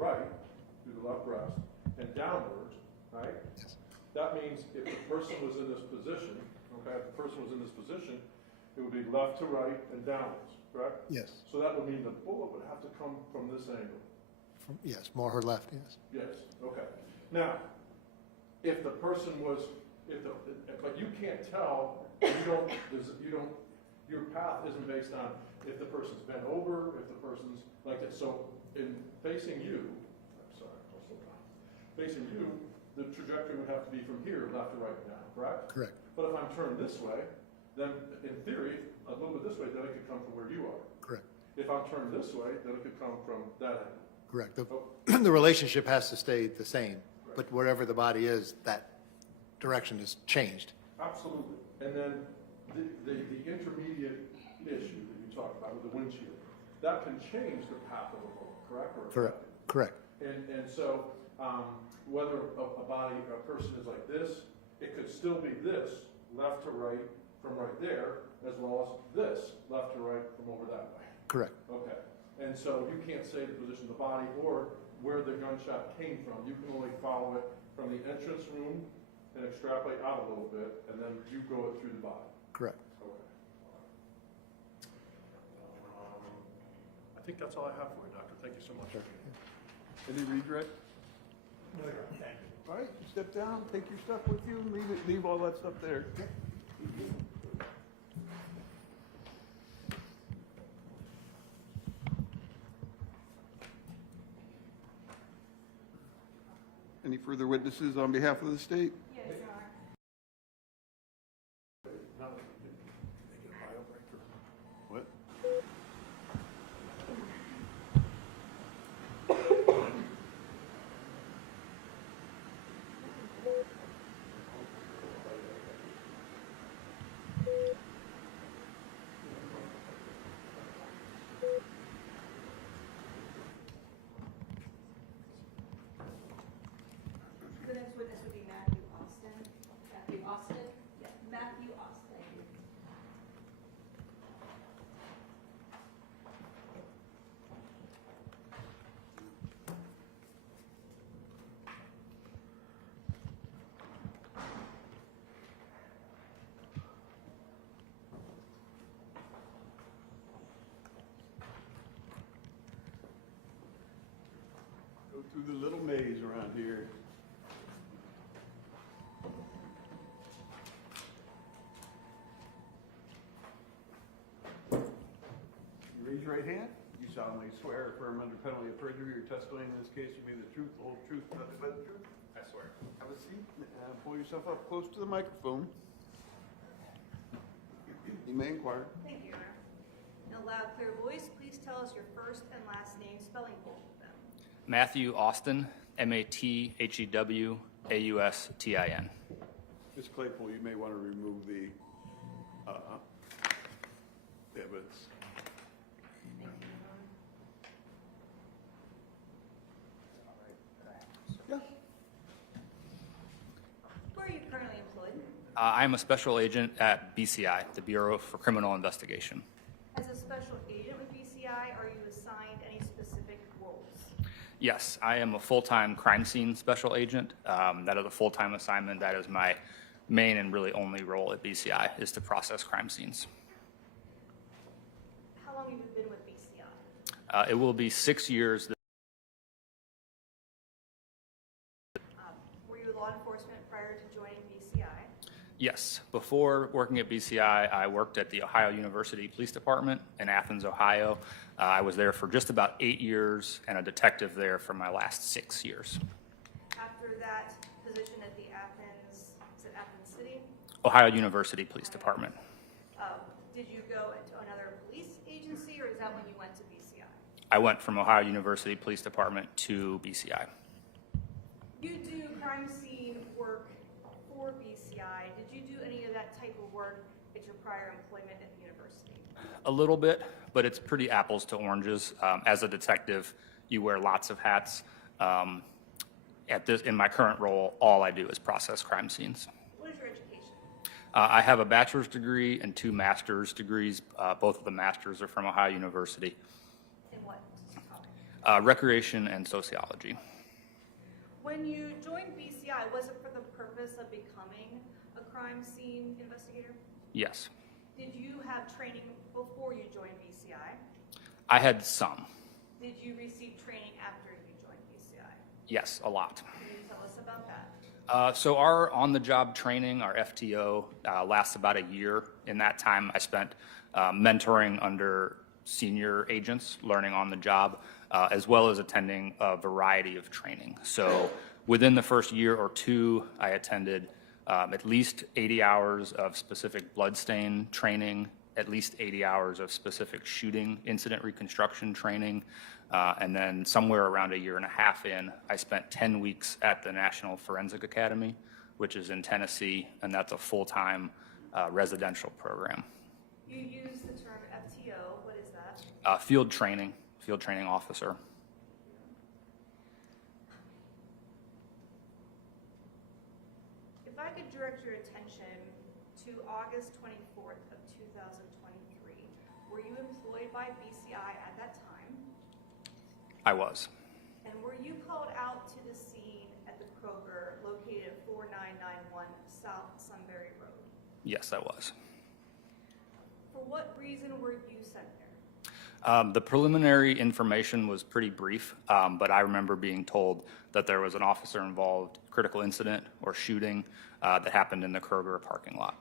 right, through the left breast, and downwards, right? Yes. That means if the person was in this position, okay, if the person was in this position, it would be left to right and downwards, correct? Yes. So that would mean the bullet would have to come from this angle. Yes, more her left, yes. Yes, okay. Now, if the person was, but you can't tell, your path isn't based on if the person's bent over, if the person's like this. So in facing you, I'm sorry, I'll slow down. Facing you, the trajectory would have to be from here, left to right down, correct? Correct. But if I'm turned this way, then in theory, a little bit this way, then it could come from where you are. Correct. If I'm turned this way, then it could come from that angle. Correct. The, Oh. the relationship has to stay the same, but wherever the body is, that direction is changed. Absolutely. And then the intermediate issue that you talked about with the windshield, that can change the path of a bullet, correct? Or Correct. Correct. And so whether a person is like this, it could still be this, left to right from right there, as well as this, left to right from over that way. Correct. Okay. And so you can't say the position of the body or where the gunshot came from. You can only follow it from the entrance room and extrapolate out a little bit, and then you go it through the body. Correct. Okay. I think that's all I have for you, Doctor. Thank you so much. Any redirect? No, thank you. All right, step down, take your stuff with you, and leave all that stuff there. Any further witnesses on behalf of the state? Yes, Your Honor. What? The next witness would be Matthew Austin. Matthew Austin? Yeah, Matthew Austin. Go through the little maze around here. Raise your right hand. You solemnly swear or affirm under penalty of perjury your testimony in this case will be the truth, the whole truth, nothing but the truth? I swear. Have a seat. Pull yourself up close to the microphone. You may inquire. Thank you, Your Honor. In a loud, clear voice, please tell us your first and last name, spelling both of them. Matthew Austin, Mathewaustin. Ms. Claypool, you may want to remove the evidence. Yeah. Where are you currently employed? I am a special agent at BCI, the Bureau for Criminal Investigation. As a special agent with BCI, are you assigned any specific roles? Yes, I am a full-time crime scene special agent. That is a full-time assignment. That is my main and really only role at BCI, is to process crime scenes. How long have you been with BCI? It will be 6 years. Were you law enforcement prior to joining BCI? Yes, before working at BCI, I worked at the Ohio University Police Department in Athens, Ohio. I was there for just about 8 years and a detective there for my last 6 years. After that position at the Athens, is it Athens City? Ohio University Police Department. Did you go into another police agency, or is that when you went to BCI? I went from Ohio University Police Department to BCI. You do crime scene work for BCI. Did you do any of that type of work at your prior employment at the university? A little bit, but it's pretty apples to oranges. As a detective, you wear lots of hats. In my current role, all I do is process crime scenes. What is your education? I have a bachelor's degree and 2 master's degrees. Both of the masters are from Ohio University. In what topic? Recreation and sociology. When you joined BCI, was it for the purpose of becoming a crime scene investigator? Yes. Did you have training before you joined BCI? I had some. Did you receive training after you joined BCI? Yes, a lot. Can you tell us about that? So our on-the-job training, our FTO, lasts about a year. In that time, I spent mentoring under senior agents, learning on the job, as well as attending a variety of training. So within the first year or two, I attended at least 80 hours of specific bloodstain training, at least 80 hours of specific shooting incident reconstruction training, and then somewhere around a year and a half in, I spent 10 weeks at the National Forensic Academy, which is in Tennessee, and that's a full-time residential program. You use the term FTO. What is that? Field training officer. If I could direct your attention to August 24th of 2023, were you employed by BCI at that time? I was. And were you called out to the scene at the Kroger located at 4991 South Sunbury Road? Yes, I was. For what reason were you sent there? The preliminary information was pretty brief, but I remember being told that there was an officer involved, critical incident or shooting that happened in the Kroger parking lot.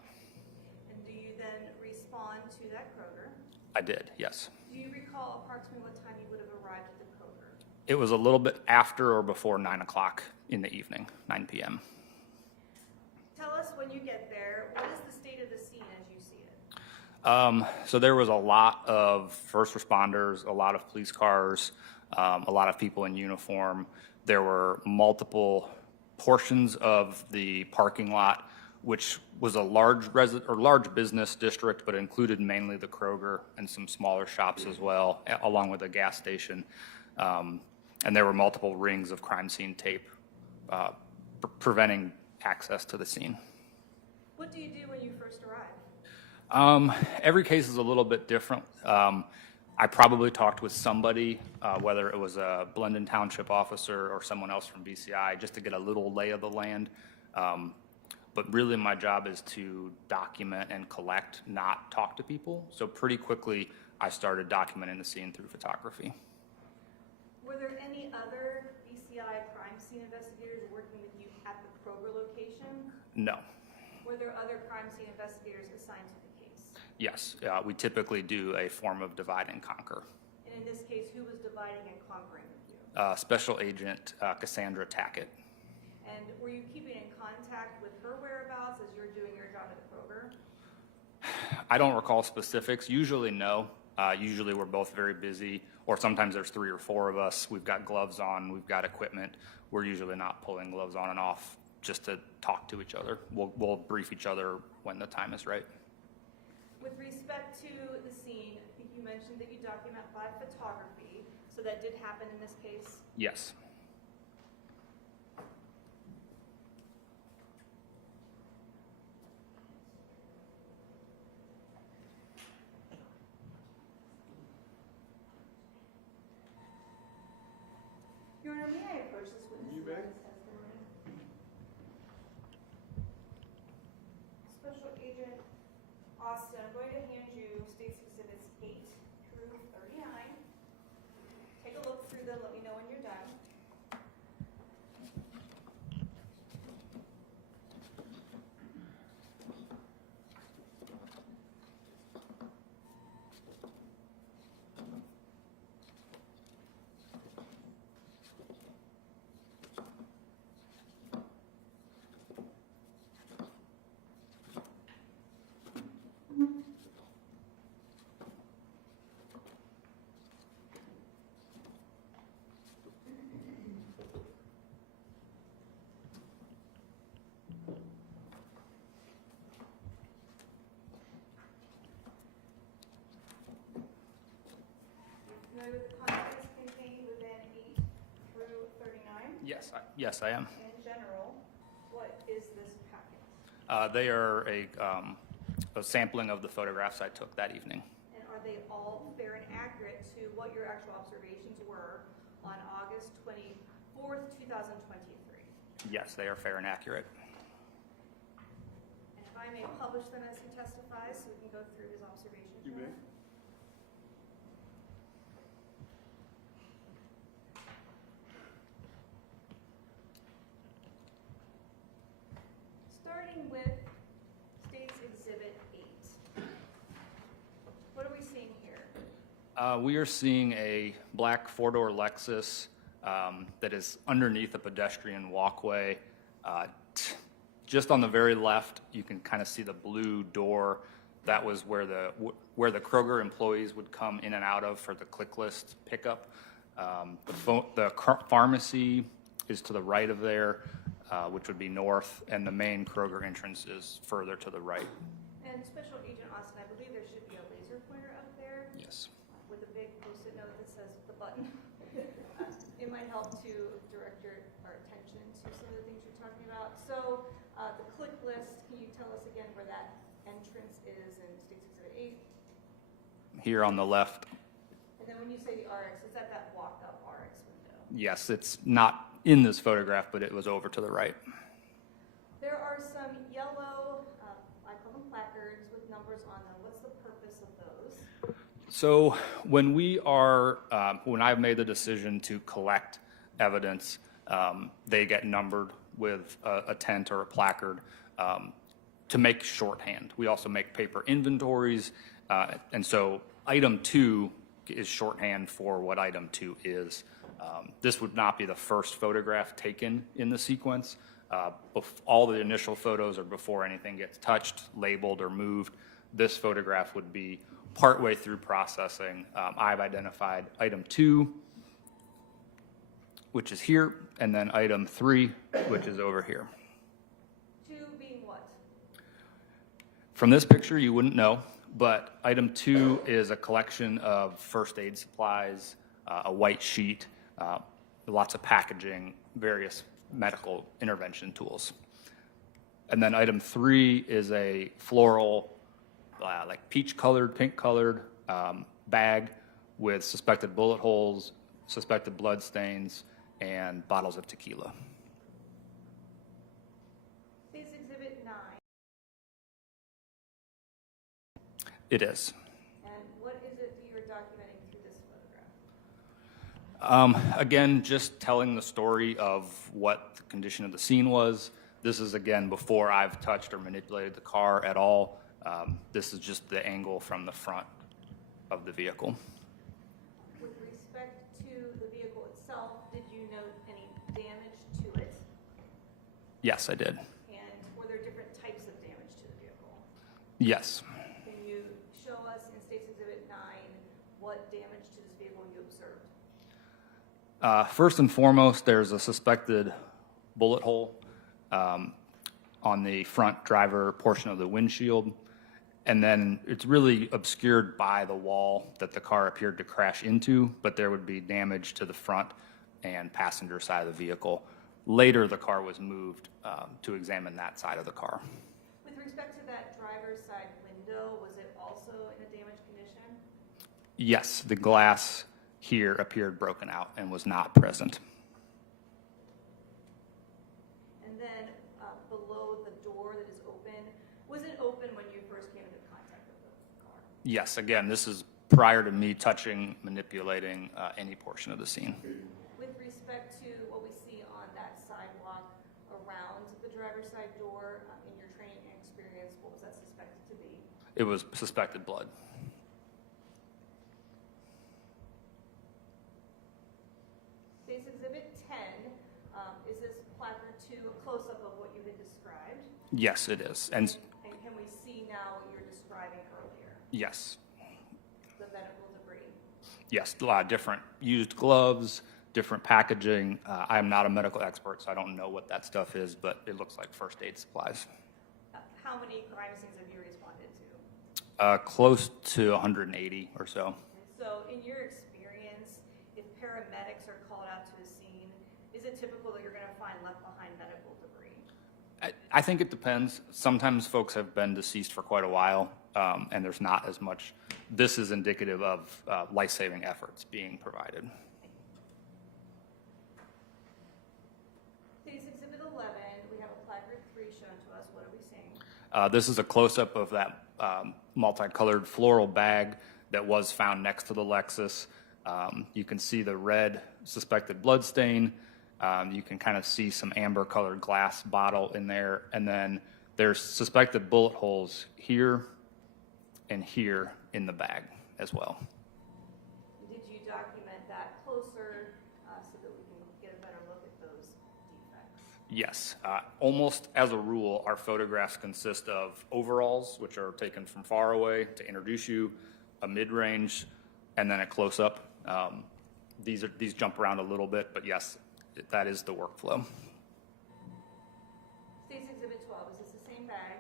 And do you then respond to that Kroger? I did, yes. Do you recall approximately what time you would have arrived at the Kroger? It was a little bit after or before 9 o'clock in the evening, 9 p.m. Tell us when you get there, what is the state of the scene as you see it? So there was a lot of first responders, a lot of police cars, a lot of people in uniform. There were multiple portions of the parking lot, which was a large business district, but included mainly the Kroger and some smaller shops as well, along with a gas station. And there were multiple rings of crime scene tape preventing access to the scene. What do you do when you first arrive? Every case is a little bit different. I probably talked with somebody, whether it was a Blendon Township officer or someone else from BCI, just to get a little lay of the land. But really my job is to document and collect, not talk to people. So pretty quickly, I started documenting the scene through photography. Were there any other BCI crime scene investigators working with you at the Kroger location? No. Were there other crime scene investigators assigned to the case? Yes, we typically do a form of divide and conquer. And in this case, who was dividing and conquering with you? Special Agent Cassandra Tackett. And were you keeping in contact with her whereabouts as you were doing your job at the Kroger? I don't recall specifics. Usually no. Usually we're both very busy, or sometimes there's 3 or 4 of us. We've got gloves on, we've got equipment. We're usually not pulling gloves on and off just to talk to each other. We'll brief each other when the time is right. With respect to the scene, I think you mentioned that you document by photography, so that did happen in this case? Yes. Your Honor, may I approach this witness? You may. Testimony? Special Agent Austin, I'm going to hand you State's Exhibits 8 through 39. Take a look through them, let me know when you're done. Familiar with the contents contained within 8 through 39? Yes, I am. In general, what is this packet? They are a sampling of the photographs I took that evening. And are they all fair and accurate to what your actual observations were on August 24th, 2023. Yes, they are fair and accurate. And if I may publish them as he testifies, so we can go through his observations. You Your may. Honor. Starting with State's Exhibit 8. What are we seeing here? We are seeing a black four-door Lexus that is underneath a pedestrian walkway. Just on the very left, you can kind of see the blue door. That was where the Kroger employees would come in and out of for the click list pickup. The pharmacy is to the right of there, which would be north, and the main Kroger entrance is further to the right. And Special Agent Austin, I believe there should be a laser pointer up there Yes. with a big post-it note that says the button. It might help to direct our attention to some of the things you're talking about. So the click list, can you tell us again where that entrance is in State's Exhibit 8? Here on the left, And then when you say the RX, is that walk-up RX window? yes, it's not in this photograph, but it was over to the right. There are some yellow, I call them placards with numbers on them. What's the purpose of those? So when when I've made the decision to collect evidence, they get numbered with a tent or a placard to make shorthand. We also make paper inventories, and so item 2 is shorthand for what item 2 is. This would not be the first photograph taken in the sequence. All the initial photos are before anything gets touched, labeled, or moved. This photograph would be partway through processing. I've identified item 2, which is here, and then item 3, which is over here. 2 being what? From this picture, you wouldn't know, but item 2 is a collection of first aid supplies, a white sheet, lots of packaging, various medical intervention tools. And then item 3 is a floral, like peach-colored, pink-colored bag with suspected bullet holes, suspected blood stains, and bottles of tequila. State's Exhibit 9. It is. And what is it that you're documenting through this photograph? Again, just telling the story of what the condition of the scene was. This is, again, before I've touched or manipulated the car at all. This is just the angle from the front of the vehicle. With respect to the vehicle itself, did you note any damage to it? Yes, I did. And were there different types of damage to the vehicle? Yes. Can you show us in State's Exhibit 9 what damage to this vehicle you observed? First and foremost, there's a suspected bullet hole on the front driver portion of the windshield. And then it's really obscured by the wall that the car appeared to crash into, but there would be damage to the front and passenger side of the vehicle. Later, the car was moved to examine that side of the car. With respect to that driver's side window, was it also in a damaged condition? Yes, the glass here appeared broken out and was not present. And then below the door that is open, was it open when you first came into contact with the car? Yes, again, this is prior to me touching, manipulating any portion of the scene. With respect to what we see on that sidewalk around the driver's side door, in your training and experience, what was that suspected to be? It was suspected blood. State's Exhibit 10, is this placard to a close-up of what you had described? Yes, it is. And And can we see now what you're describing earlier, yes, the medical debris? yes, a lot of different used gloves, different packaging. I am not a medical expert, so I don't know what that stuff is, but it looks like first aid supplies. How many crime scenes have you responded to? Close to 180 or so. And so in your experience, if paramedics are called out to a scene, is it typical that you're going to find left behind medical debris? I think it depends. Sometimes folks have been deceased for quite a while, and there's not as much. This is indicative of life-saving efforts being provided. shown to us. What are we seeing? This is a close-up of that multicolored floral bag that was found next to the Lexus. You can see the red suspected blood stain. You can kind of see some amber-colored glass bottle in there, and then there's suspected bullet holes here and here in the bag as well. Did you document that closer so that we can get a better look at those defects? Yes, almost as a rule, our photographs consist of overalls, which are taken from far away to introduce you, a mid-range, and then a close-up. These jump around a little bit, but yes, that is the workflow. State's Exhibit 12, is this the same bag?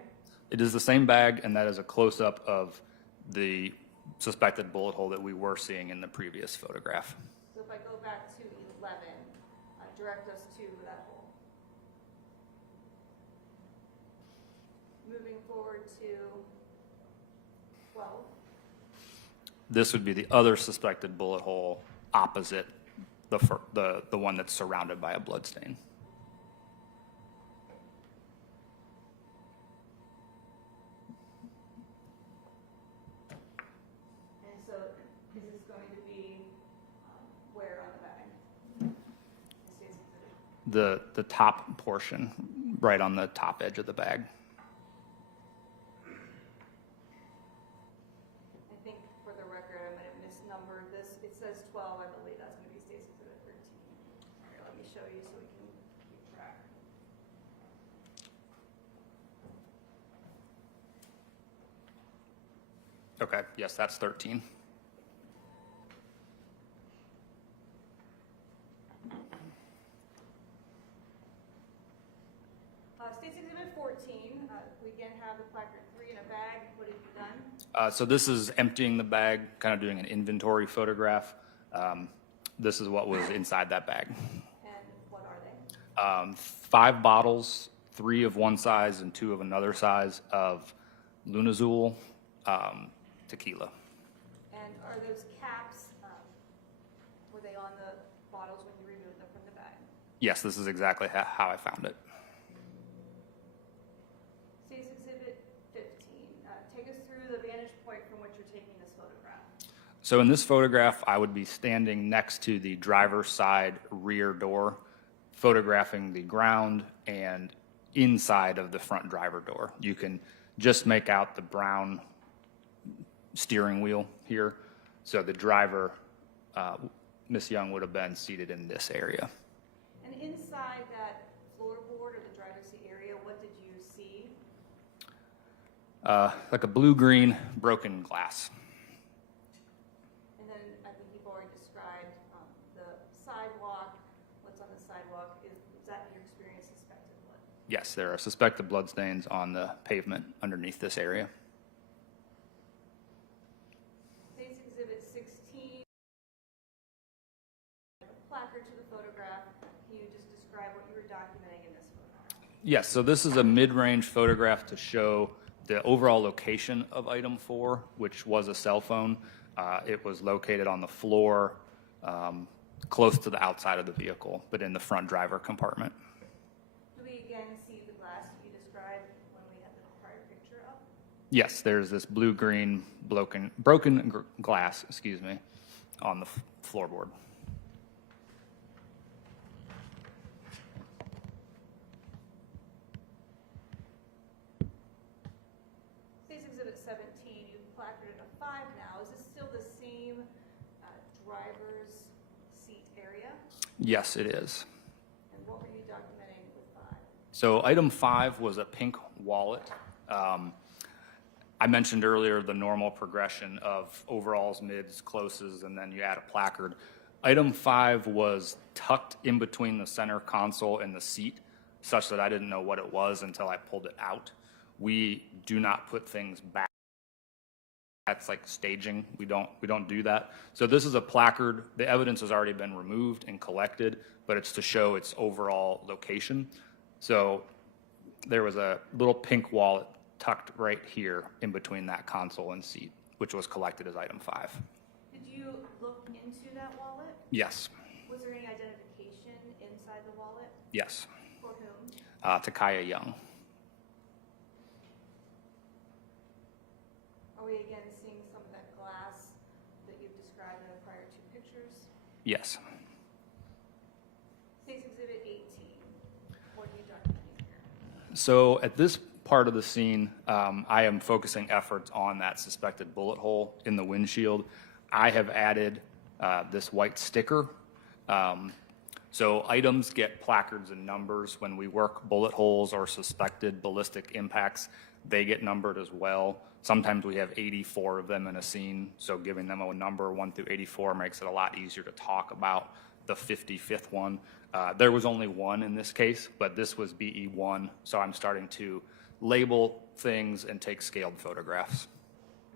It is the same bag, and that is a close-up of the suspected bullet hole that we were seeing in the previous photograph. So if I go back to 11, direct us to that hole. Moving forward to 12. This would be the other suspected bullet hole opposite the one that's surrounded by a blood stain. And so is this going to be where on the bag? The State's Exhibit. The top portion, right on the top edge of the bag. I think for the record, I might have misnumbered this. It says 12, I believe that's going to be State's Exhibit 13. Here, let me show you so we can keep track. Okay, yes, that's 13. State's Exhibit 14, we again have the placard 3 in a bag. What have you done? So this is emptying the bag, kind of doing an inventory photograph. This is what was inside that bag. And what are they? 5 bottles, 3 of one size and 2 of another size of Lunazul tequila. And are those caps, were they on the bottles when you removed them from the bag? Yes, this is exactly how I found it. State's Exhibit 15, take us through the vantage point from which you're taking this photograph. So in this photograph, I would be standing next to the driver's side rear door, photographing the ground and inside of the front driver door. You can just make out the brown steering wheel here. So the driver, Miss Young, would have been seated in this area. And inside that floorboard or the driver's seat area, what did you see? Like a blue-green broken glass. And then I think you've already described the sidewalk. What's on the sidewalk? Is that your experience suspected blood? Yes, there are suspected blood stains on the pavement underneath this area. State's Exhibit 16, a placard to the photograph. Can you just describe what you were documenting in this photograph? Yes, so this is a mid-range photograph to show the overall location of item 4, which was a cell phone. It was located on the floor close to the outside of the vehicle, but in the front driver compartment. Do we again see the glass that you described when we had the prior picture up? Yes, there's this blue-green broken glass, on the floorboard. State's Exhibit 17, you've placarded a 5 now. Is this still the same driver's seat area? Yes, it is. And what were you documenting with 5? So item 5 was a pink wallet. I mentioned earlier the normal progression of overalls, mids, closes, and then you add a placard. Item 5 was tucked in between the center console and the seat, such that I didn't know what it was until I pulled it out. We do not put things back. That's like staging. We don't do that. So this is a placard. The evidence has already been removed and collected, but it's to show its overall location. So there was a little pink wallet tucked right here in between that console and seat, which was collected as item 5. Did you look into that wallet? Yes. Was there any identification inside the wallet? Yes. For whom? To Kaya Young. we again seeing some of that glass that you've described in the prior two pictures? Yes. Case Exhibit 18, what are you documenting here? So at this part of the scene, I am focusing efforts on that suspected bullet hole in the windshield. I have added this white sticker. So items get placards and numbers. When we work bullet holes or suspected ballistic impacts, they get numbered as well. Sometimes we have 84 of them in a scene, so giving them a number 1 through 84 makes it a lot easier to talk about the 55th one. There was only one in this case, but this was BE1, so I'm starting to label things and take scaled photographs.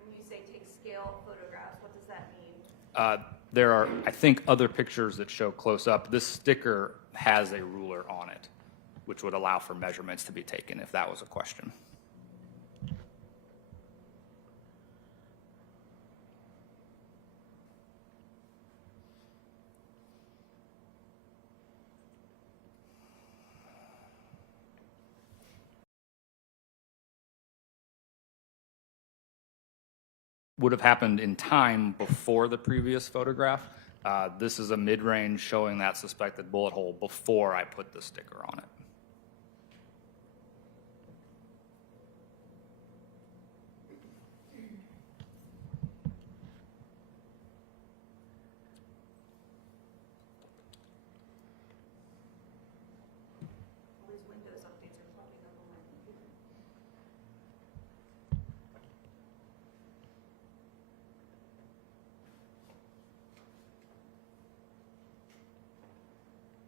When you say take scale photographs, what does that mean? There are, I think, other pictures that show close up. This sticker has a ruler on it, which would allow for measurements to be taken if that was a question. Would have happened in time before the previous photograph. This is a mid-range showing that suspected bullet hole before I put the sticker on it. All these Windows updates are popping up on my computer.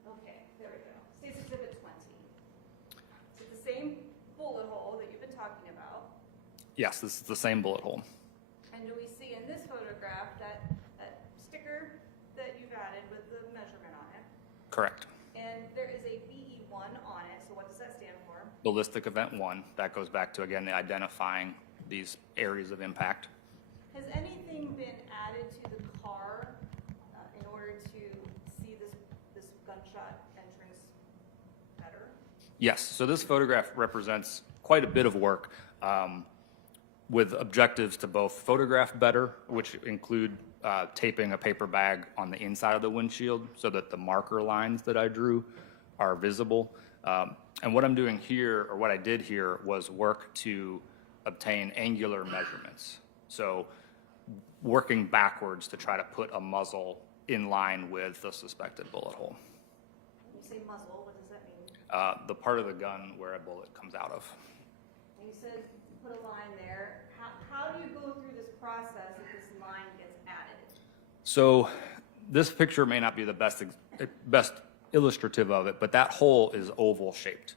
Okay, there we go. Case Exhibit 20. Is it the same bullet hole that you've been talking about? Yes, this is the same bullet hole. And do we see in this photograph that sticker that you've added with the measurement on it? Correct. And there is a BE1 on it, so what does that stand for? Ballistic Event 1. That goes back to, again, the identifying these areas of impact. Has anything been added to the car in order to see this gunshot entrance better? Yes, so this photograph represents quite a bit of work with objectives to both photograph better, which include taping a paper bag on the inside of the windshield so that the marker lines that I drew are visible. And what I'm doing here, or what I did here, was work to obtain angular measurements. So working backwards to try to put a muzzle in line with the suspected bullet hole. When you say muzzle, what does that mean? The part of the gun where a bullet comes out of. And you said put a line there. How do you go through this process if this line gets added? So this picture may not be the best illustrative of it, but that hole is oval shaped.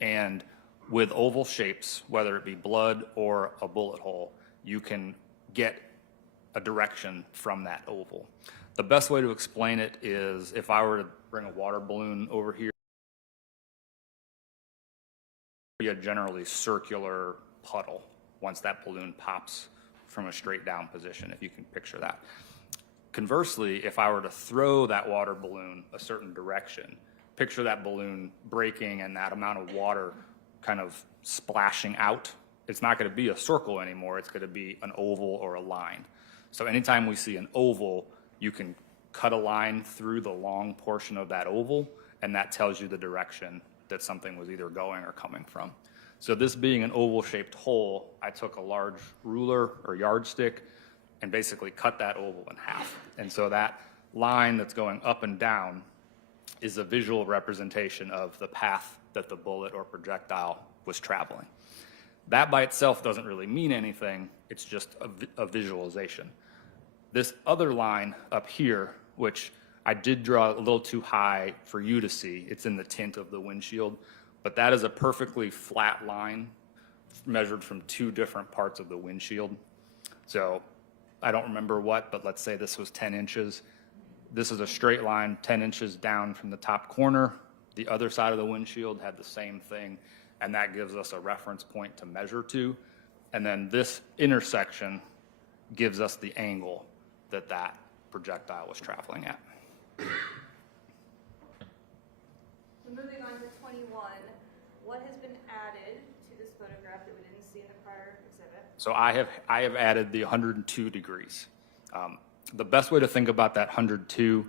And with oval shapes, whether it be blood or a bullet hole, you can get a direction from that oval. The best way to explain it is if I were to bring a water balloon over here, be a generally circular puddle once that balloon pops from a straight down position, if you can picture that. Conversely, if I were to throw that water balloon a certain direction, picture that balloon breaking and that amount of water kind of splashing out. It's not going to be a circle anymore. It's going to be an oval or a line. So anytime we see an oval, you can cut a line through the long portion of that oval, and that tells you the direction that something was either going or coming from. So this being an oval-shaped hole, I took a large ruler or yardstick and basically cut that oval in half. And so that line that's going up and down is a visual representation of the path that the bullet or projectile was traveling. That by itself doesn't really mean anything. It's just a visualization. This other line up here, which I did draw a little too high for you to see, it's in the tint of the windshield, but that is a perfectly flat line measured from two different parts of the windshield. So I don't remember what, but let's say this was 10 inches. This is a straight line 10 inches down from the top corner. The other side of the windshield had the same thing, and that gives us a reference point to measure to. And then this intersection gives us the angle that that projectile was traveling at. So moving on to 21, what has been added to this photograph that we didn't see in the prior exhibit? So I have added the 102 degrees. The best way to think about that 102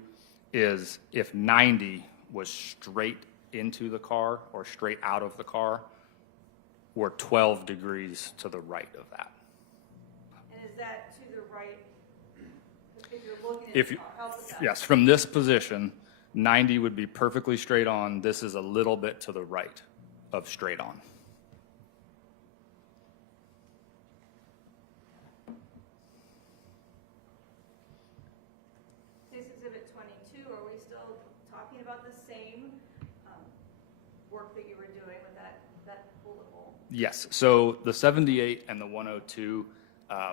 is if 90 was straight into the car or straight out of the car, we're 12 degrees to the right of that. And is that to the right, if you're looking at If the you, car? Help with that. yes, from this position, 90 would be perfectly straight on. This is a little bit to the right of straight on. Case Exhibit 22, are we still talking about the same work that you were doing with that bullet hole? Yes, so the 78 and the 102,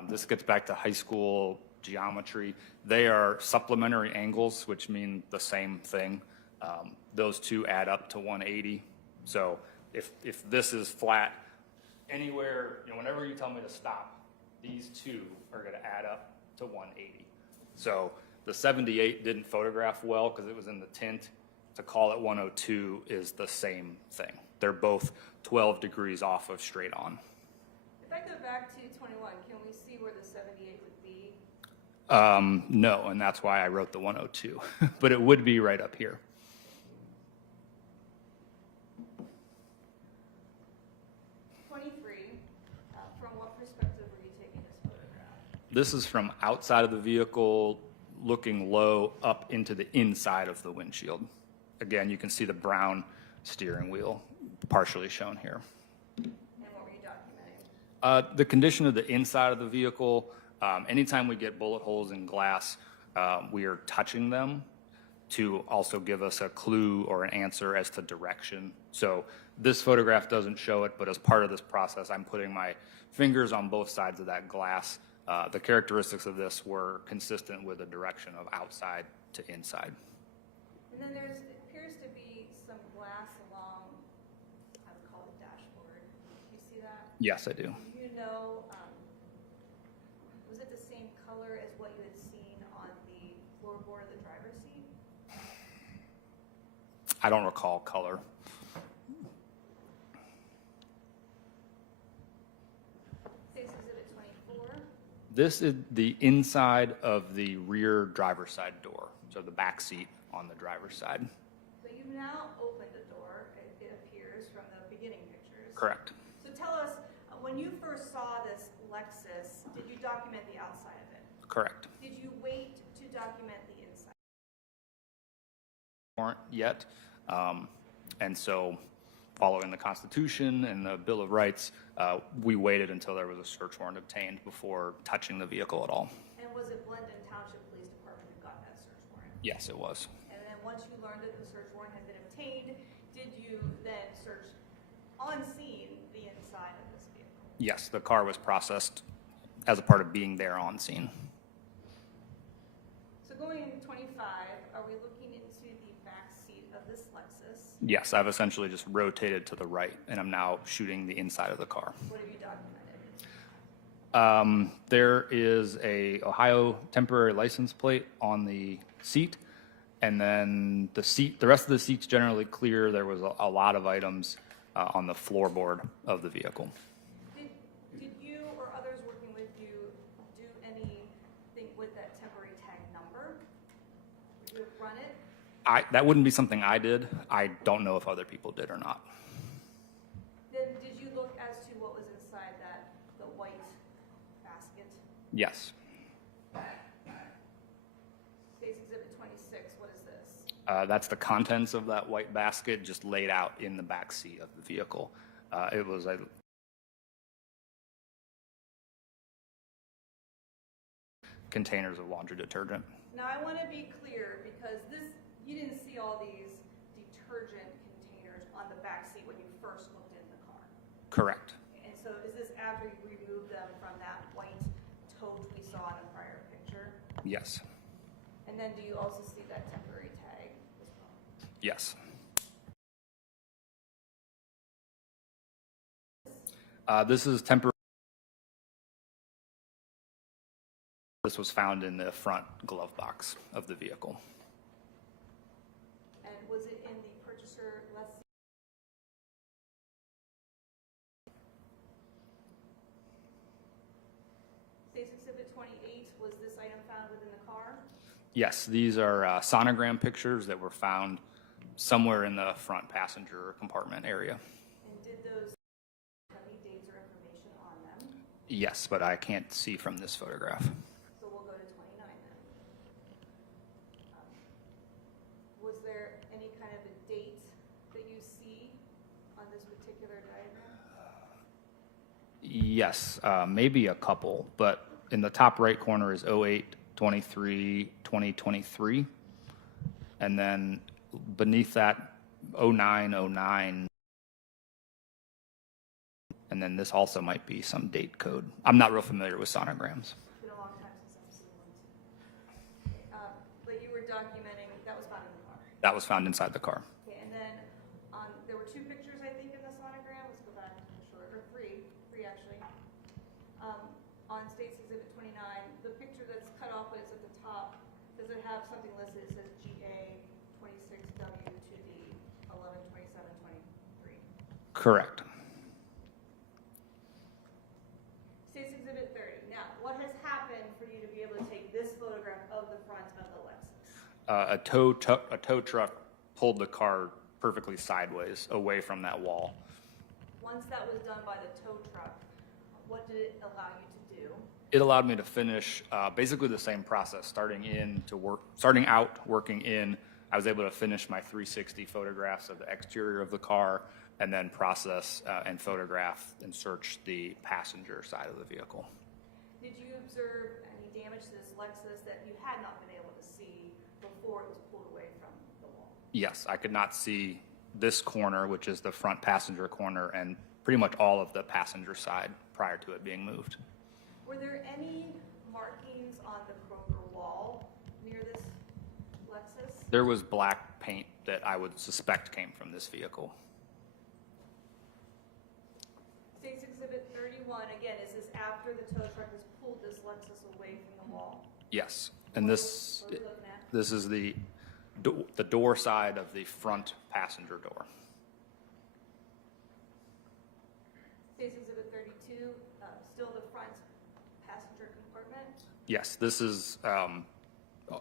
this gets back to high school geometry. They are supplementary angles, which mean the same thing. Those two add up to 180. So if this is flat, anywhere, whenever you tell me to stop, these two are going to add up to 180. So the 78 didn't photograph well because it was in the tint. To call it 102 is the same thing. They're both 12 degrees off of straight on. If I go back to 21, can we see where the 78 would be? No, and that's why I wrote the 102, but it would be right up here. From what perspective were you taking this photograph? This is from outside of the vehicle, looking low up into the inside of the windshield. Again, you can see the brown steering wheel partially shown here. And what were you documenting? The condition of the inside of the vehicle, anytime we get bullet holes in glass, we are touching them to also give us a clue or an answer as to direction. So this photograph doesn't show it, but as part of this process, I'm putting my fingers on both sides of that glass. The characteristics of this were consistent with the direction of outside to inside. And then there appears to be some glass along, I would call it dashboard. Do you see that? Yes, I do. Do you know, was it the same color as what you had seen on the floorboard of the driver's seat? I don't recall color. Case Exhibit 24. This is the inside of the rear driver's side door, so the back seat on the driver's side. So you've now opened the door, it appears, from the beginning pictures. Correct. So tell us, when you first saw this Lexus, did you document the outside of it? Correct. Did you wait to document the inside? Weren't yet, and so following the Constitution and the Bill of Rights, we waited until there was a search warrant obtained before touching the vehicle at all. And was it Blendon Township Police Department who got that search warrant? Yes, it was. And then once you learned that the search warrant had been obtained, did you then search on scene the inside of this vehicle? Yes, the car was processed as a part of being there on scene. So going into 25, are we looking into the back seat of this Lexus? Yes, I've essentially just rotated to the right, and I'm now shooting the inside of the car. What have you documented? There is a Ohio temporary license plate on the seat, and then the rest of the seat's generally clear. There was a lot of items on the floorboard of the vehicle. Did you or others working with you do anything with that temporary tag number? Did you run it? That wouldn't be something I did. I don't know if other people did or not. Then did you look as to what was inside the white basket? Yes. Case Exhibit 26, what is this? That's the contents of that white basket just laid out in the back seat of the vehicle. It was containers of laundry detergent. Now I want to be clear because you didn't see all these detergent containers on the back seat when you first looked in the car. Correct. And so is this after you removed them from that white tote we saw in a prior picture? Yes. And then do you also see that temporary tag as well? Yes. This is temporary. This was found in the front glove box of the vehicle. And was it in the purchaser lessee? 28, was this item found within the car? Yes, these are sonogram pictures that were found somewhere in the front passenger compartment area. And did those have any dates or information on them? Yes, but I can't see from this photograph. So we'll go to 29 then. Was there any kind of a date that you see on this particular diagram? Yes, maybe a couple, but in the top right corner is 08, 23, 2023. And then beneath that, 09, 09. And then this also might be some date code. I'm not real familiar with sonograms. It's been a long time since I've seen one too. But you were documenting, that was found in the car. That was found inside the car. Okay, and then there were 2 pictures, I think, in the sonogram. Let's go back to the short, or three actually. On State's Exhibit 29, the picture that's cut off is at the top. Does it have something listed? It says GA 26W to the 11/27/23. Correct. State's Exhibit 30. Now, what has happened for you to be able to take this photograph of the front of the Lexus? A tow truck pulled the car perfectly sideways away from that wall. Once that was done by the tow truck, what did it allow you to do? It allowed me to finish basically the same process, starting out working in. I was able to finish my 360 photographs of the exterior of the car, and then process and photograph and search the passenger side of the vehicle. Did you observe any damage to this Lexus that you had not been able to see before it was pulled away from the wall? Yes, I could not see this corner, which is the front passenger corner, and pretty much all of the passenger side prior to it being moved. Were there any markings on the Kroger wall near this Lexus? There was black paint that I would suspect came from this vehicle. State's Exhibit 31, again, is this after the tow truck has pulled this Lexus away from the wall? Yes, and this What are we looking at? this is the door side of the front passenger door. State's Exhibit 32, still the front passenger compartment? Yes, this is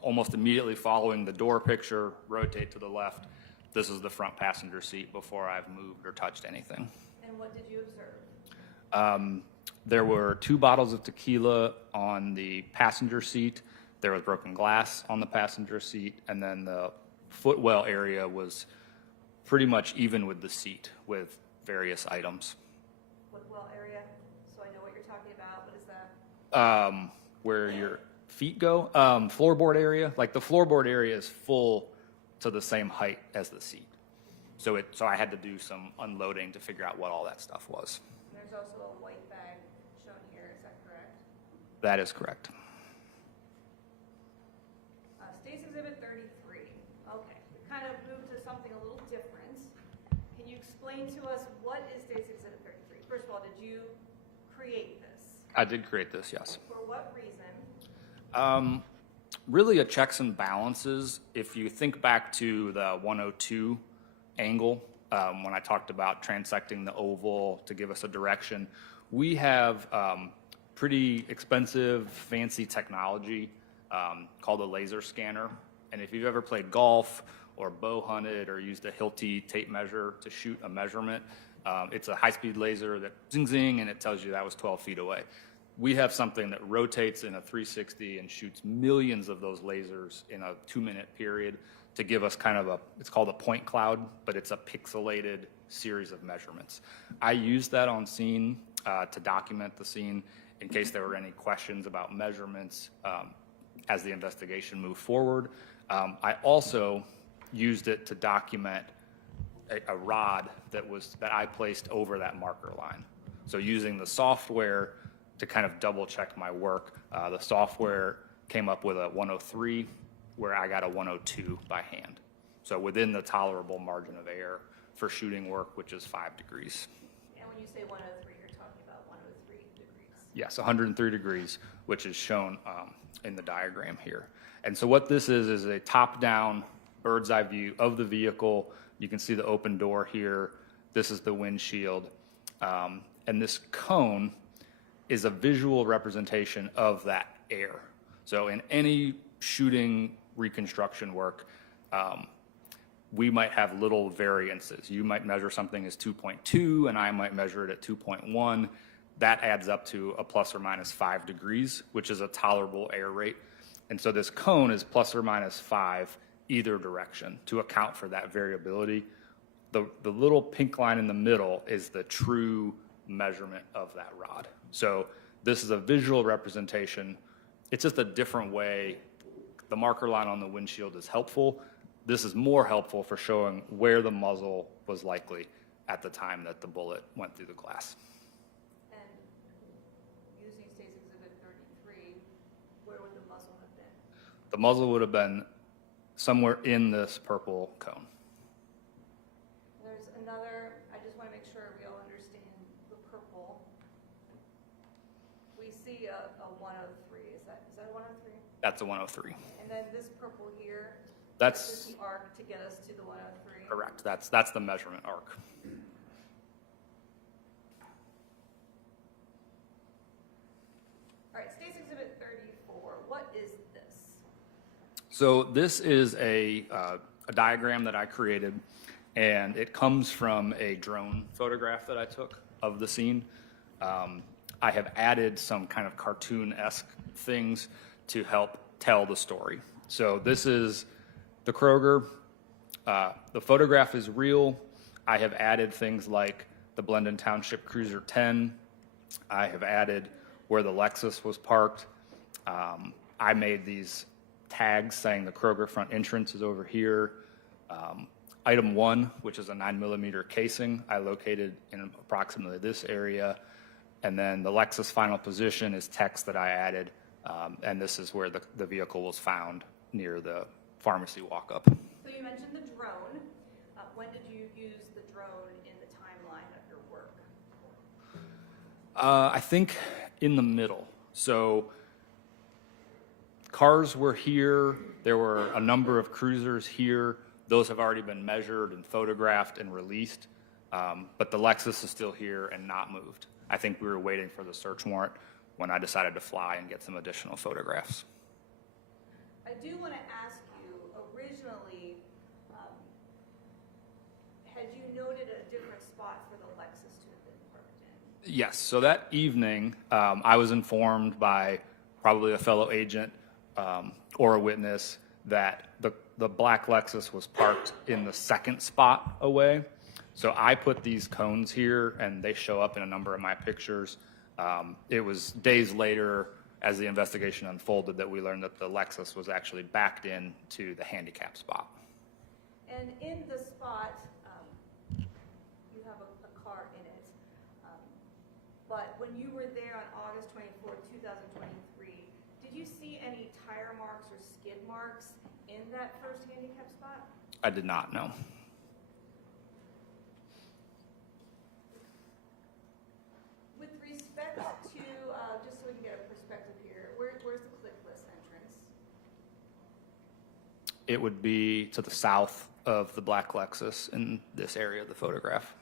almost immediately following the door picture. Rotate to the left. This is the front passenger seat before I've moved or touched anything. And what did you observe? There were 2 bottles of tequila on the passenger seat. There was broken glass on the passenger seat, and then the footwell area was pretty much even with the seat with various items. Footwell area, so I know what you're talking about. What is that? Where your feet go, floorboard area, like the floorboard area is full to the same height as the seat. So I had to do some unloading to figure out what all that stuff was. And there's also a white bag shown here, is that correct? That is correct. State's Exhibit 33. Okay, we kind of moved to something a little different. Can you explain to us what is State's Exhibit 33? First of all, did you create this? I did create this, yes. For what reason? Really a checks and balances. If you think back to the 102 angle, when I talked about transecting the oval to give us a direction, we have pretty expensive, fancy technology called a laser scanner. And if you've ever played golf or bow hunted or used a Hilti tape measure to shoot a measurement, it's a high-speed laser that zing zing and it tells you that was 12 feet away. We have something that rotates in a 360 and shoots millions of those lasers in a 2-minute period to give us kind of it's called a point cloud, but it's a pixelated series of measurements. I used that on scene to document the scene in case there were any questions about measurements as the investigation moved forward. I also used it to document a rod that I placed over that marker line. So using the software to kind of double check my work, the software came up with a 103 where I got a 102 by hand. So within the tolerable margin of error for shooting work, which is 5 degrees. And when you say 103, you're talking about 103 degrees. Yes, 103 degrees, which is shown in the diagram here. And so what this is a top-down bird's eye view of the vehicle. You can see the open door here. This is the windshield. And this cone is a visual representation of that air. So in any shooting reconstruction work, we might have little variances. You might measure something as 2.2 and I might measure it at 2.1. That adds up to a plus or minus 5 degrees, which is a tolerable air rate. And so this cone is plus or minus 5 either direction to account for that variability. The little pink line in the middle is the true measurement of that rod. So this is a visual representation. It's just a different way. The marker line on the windshield is helpful. This is more helpful for showing where the muzzle was likely at the time that the bullet went through the glass. And using State's Exhibit 33, where would the muzzle have been? The muzzle would have been somewhere in this purple cone. There's another, I just want to make sure we all understand the purple. We see a 103, is that a 103? That's a 103. And then this purple here, That's this is the arc to get us to the 103. correct. That's the measurement arc. All right, State's Exhibit 34, what is this? So this is a diagram that I created, and it comes from a drone photograph that I took of the scene. I have added some kind of cartoon-esque things to help tell the story. So this is the Kroger. The photograph is real. I have added things like the Blendon Township Cruiser 10. I have added where the Lexus was parked. I made these tags saying the Kroger front entrance is over here. Item 1, which is a 9mm casing, I located in approximately this area. And then the Lexus final position is text that I added, and this is where the vehicle was found near the pharmacy walk-up. So you mentioned the drone. When did you use the drone in the timeline of your work? I think in the middle. So cars were here. There were a number of cruisers here. Those have already been measured and photographed and released, but the Lexus is still here and not moved. I think we were waiting for the search warrant when I decided to fly and get some additional photographs. I do want to ask you, originally, had you noted a different spot for the Lexus to have been parked in? Yes, so that evening, I was informed by probably a fellow agent or a witness that the black Lexus was parked in the second spot away. So I put these cones here, and they show up in a number of my pictures. It was days later, as the investigation unfolded, that we learned that the Lexus was actually backed in to the handicap spot. And in the spot, you have a car in it. But when you were there on August 24, 2023, did you see any tire marks or skid marks in that first handicap spot? I did not know. With respect to, just so we can get a perspective here, where's the click list entrance? It would be to the south of the black Lexus in this area of the photograph.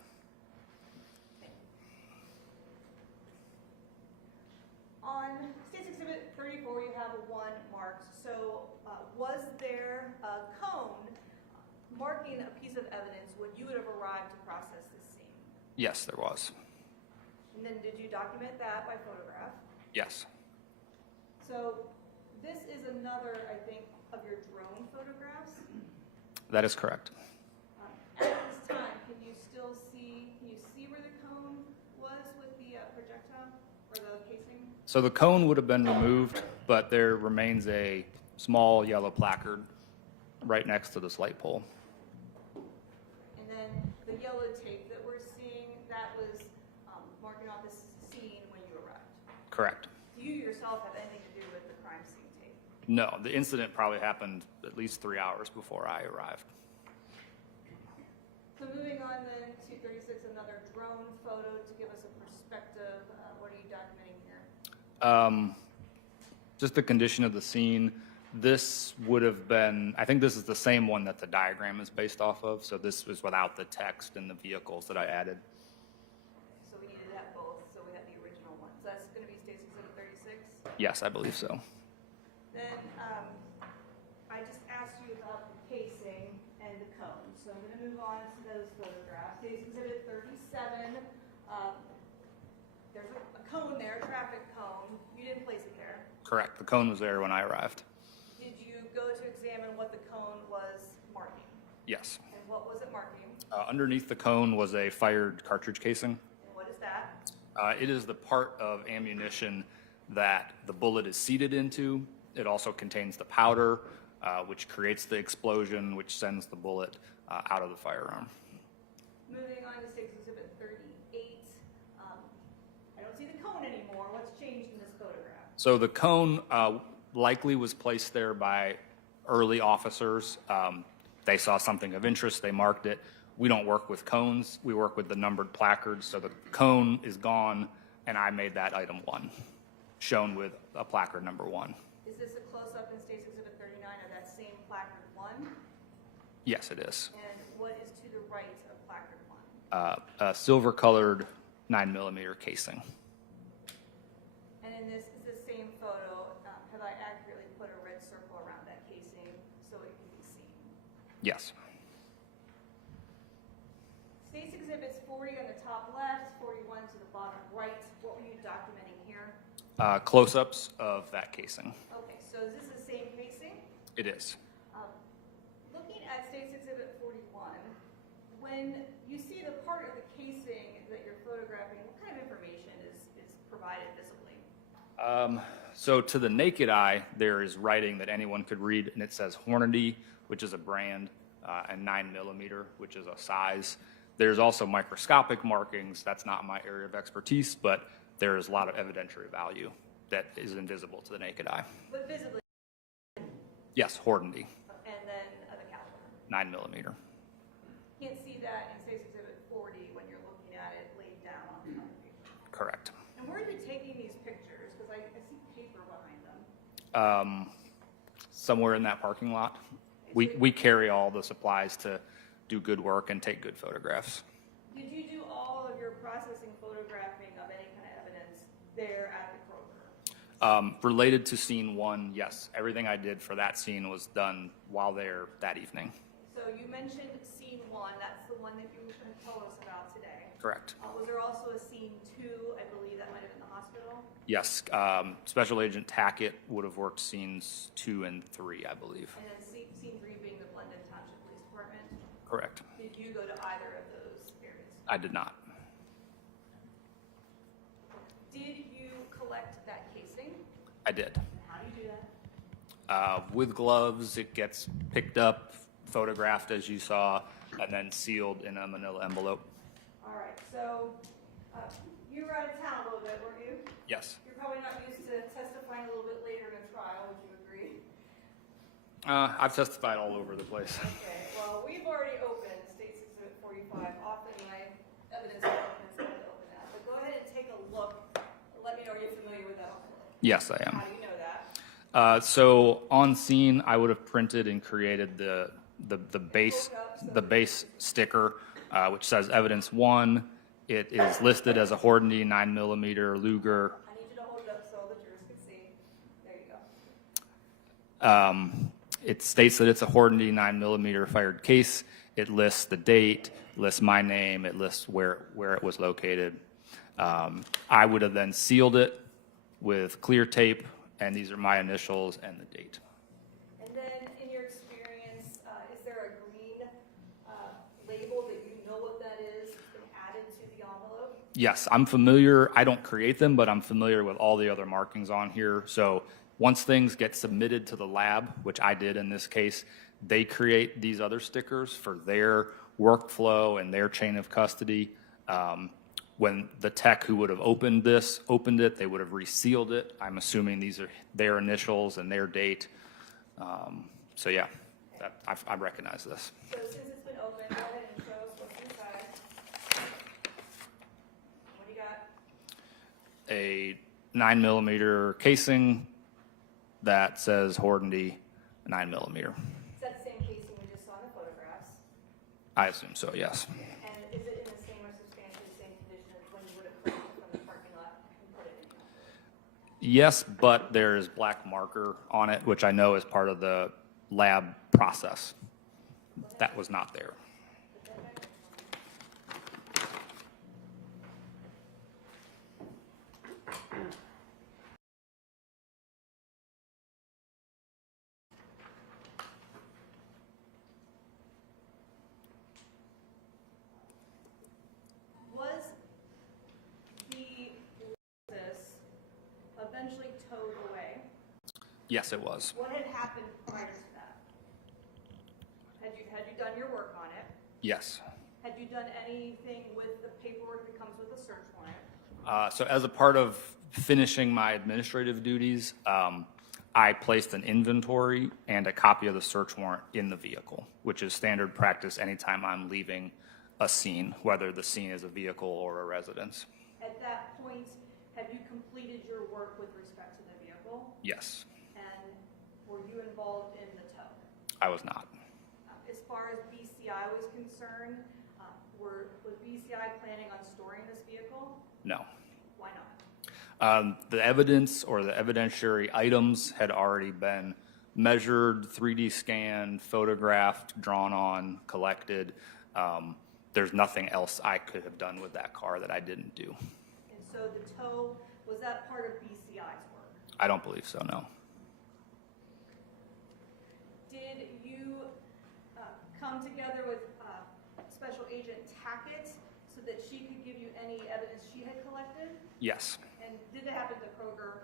On State's Exhibit 34, you have a 1 marked. So was there a cone marking a piece of evidence when you would have arrived to process this scene? Yes, there was. And then did you document that by photograph? Yes. So this is another, I think, of your drone photographs. That is correct. At this time, can you see where the cone was with the projectile or the casing? So the cone would have been removed, but there remains a small yellow placard right next to this light pole. And then the yellow tape that we're seeing, that was marking off this scene when you arrived. Correct. Do you yourself have anything to do with the crime scene tape? No, the incident probably happened at least 3 hours before I arrived. So moving on then to 36, another drone photo to give us a perspective. What are you documenting here? Just the condition of the scene. This would have been, I think this is the same one that the diagram is based off of. So this was without the text and the vehicles that I added. So we needed that both. So we had the original one. So that's going to be State's Exhibit 36. Yes, I believe so. move on to those photographs. Today's exhibit 37. There's a cone there, a traffic cone. You didn't place it there. Correct. The cone was there when I arrived. Did you go to examine what the cone was marking? Yes. And what was it marking? Underneath the cone was a fired cartridge casing. And what is that? It is the part of ammunition that the bullet is seated into. It also contains the powder, which creates the explosion, which sends the bullet out of the firearm. Moving on to State's Exhibit 38. I don't see the cone anymore. What's changed in this photograph? So the cone likely was placed there by early officers. They saw something of interest, they marked it. We don't work with cones, we work with the numbered placards. So the cone is gone, and I made that item 1, shown with a placard number 1. Is this a close-up in State's Exhibit 39 of that same placard 1? Yes, it is. And what is to the right of placard 1? A silver-colored 9mm casing. And in this is the same photo. Have I accurately put a red circle around that casing so it can be seen? Yes. State's Exhibits 40 on the top left, 41 to the bottom right. What were you documenting here? Close-ups of that casing. Okay, so is this the same casing? It is. Looking at State's Exhibit 41, when you see the part of the casing that you're photographing, what kind of information is provided visibly? So to the naked eye, there is writing that anyone could read, and it says Hornady, which is a brand, and 9mm, which is a size. There's also microscopic markings. That's not my area of expertise, but there is a lot of evidentiary value that is invisible to the naked eye. But visibly, Yes, Hornady, and then the caliber. 9mm. Can't see that in State's Exhibit 40 when you're looking at it laid down on the paper. Correct. And where are you taking these pictures? Because I see paper behind them. Somewhere in that parking lot. We carry all the supplies to do good work and take good photographs. Did you do all of your processing photographing of any kind of evidence there at the Kroger? Related to scene 1, yes. Everything I did for that scene was done while there that evening. So you mentioned scene 1. That's the one that you were going to tell us about today. Correct. Was there also a scene 2? I believe that might have been the hospital. Yes. Special Agent Tackett would have worked scenes 2 and 3, I believe. And then scene 3 being the London Township Police Department. Correct. Did you go to either of those areas? I did not. Did you collect that casing? I did. How do you do that? With gloves, it gets picked up, photographed as you saw, and then sealed in a manila envelope. All right, so you were out of town a little bit, weren't you? Yes. You're probably not used to testifying a little bit later in a trial, would you agree? I've testified all over the place. Okay, well, we've already opened State's Exhibit 45. Often my evidence department is going to open that. But go ahead and take a look. Let me know, are you familiar with that envelope? Yes, I am. How do you know that? So on scene, I would have printed and created the base sticker, which says evidence 1. It is listed as a Hornady 9mm Luger. I need you to hold it up so all the jurors can see. There you go. It states that it's a Hornady 9mm fired case. It lists the date, lists my name, it lists where it was located. I would have then sealed it with clear tape, and these are my initials and the date. And then, in your experience, is there a green label that you know what that is that's been added to the envelope? Yes, I'm familiar. I don't create them, but I'm familiar with all the other markings on here. So once things get submitted to the lab, which I did in this case, they create these other stickers for their workflow and their chain of custody. When the tech who would have opened it, they would have resealed it. I'm assuming these are their initials and their date. So yeah, I recognize this. So since it's been opened, go ahead and show us what's inside. What do you got? A 9mm casing that says Hornady 9mm. Is that the same casing we just saw in the photographs? I assume so, yes. And is it in the same or substantially same condition as when you would have purchased it from the parking lot and put it in the envelope? Yes, but there is black marker on it, which I know is part of the lab process. That was not there. But Yes, it was. What had happened prior to that? Had you done your work on it? Yes. Had you done anything with the paperwork that comes with a search warrant? So as a part of finishing my administrative duties, I placed an inventory and a copy of the search warrant in the vehicle, which is standard practice anytime I'm leaving a scene, whether the scene is a vehicle or a residence. At that point, have you completed your work with respect to the vehicle? Yes, And were you involved in the tow? I was not. As far as BCI was concerned, was BCI planning on storing this vehicle? No. Why not? The evidence or the evidentiary items had already been measured, 3D scanned, photographed, drawn on, collected. There's nothing else I could have done with that car that I didn't do. And so the tow, was that part of BCI's work? I don't believe so, no. Did you come together with Special Agent Tackett so that she could give you any evidence she had collected? Yes. And did it happen at the Kroger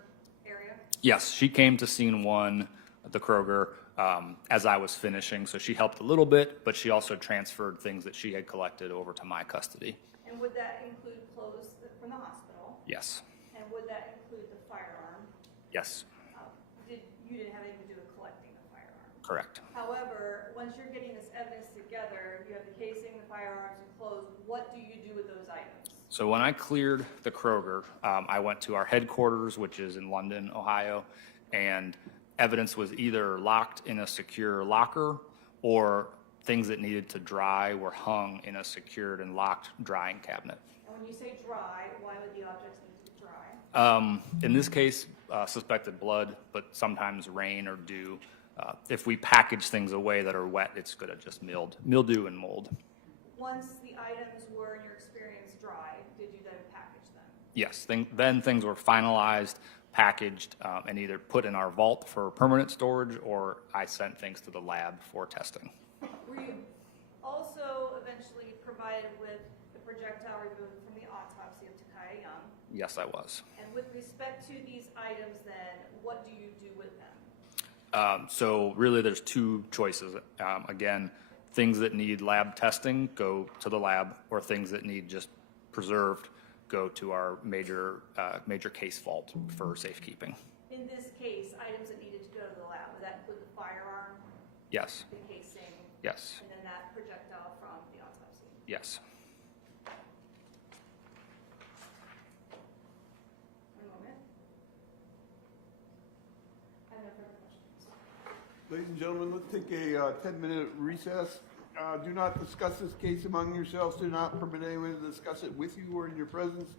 area? Yes, she came to scene one at the Kroger as I was finishing, so she helped a little bit, but she also transferred things that she had collected over to my custody. And would that include clothes from the hospital? Yes. And would that include the firearm? Yes, You didn't have anything to do with collecting the firearm. correct. However, once you're getting this evidence together, you have the casing, the firearms, and clothes, what do you do with those items? So when I cleared the Kroger, I went to our headquarters, which is in London, Ohio, and evidence was either locked in a secure locker or things that needed to dry were hung in a secured and locked drying cabinet. And when you say dry, why would the objects need to be dry? In this case, suspected blood, but sometimes rain or dew. If we package things away that are wet, it's going to just mildew and mold. Once the items were, in your experience, dry, did you then package them? Yes, then things were finalized, packaged, and either put in our vault for permanent storage, or I sent things to the lab for testing. Were you also eventually provided with the projectile removed from the autopsy of Takaya Young? Yes, I was. And with respect to these items then, what do you do with them? So really, there's two choices. Again, things that need lab testing go to the lab, or things that need just preserved go to our major case vault for safekeeping. In this case, items that needed to go to the lab, would that include the firearm, Yes, the casing, yes, and then that projectile from the autopsy? yes. One moment. I have no further questions. Ladies and gentlemen, let's take a 10-minute recess. Do not discuss this case among yourselves. Do not permit anyone to discuss it with you or in your presence.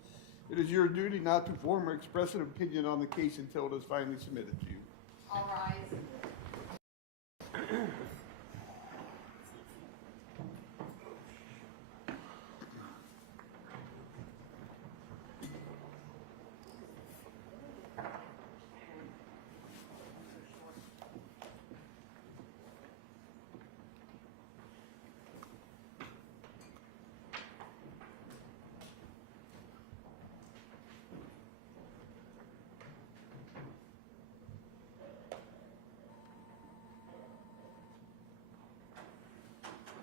It is your duty not to form or express an opinion on the case until it is finally submitted to you. All rise.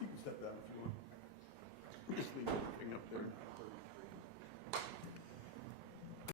You can step down if you want. Just leave everything up there.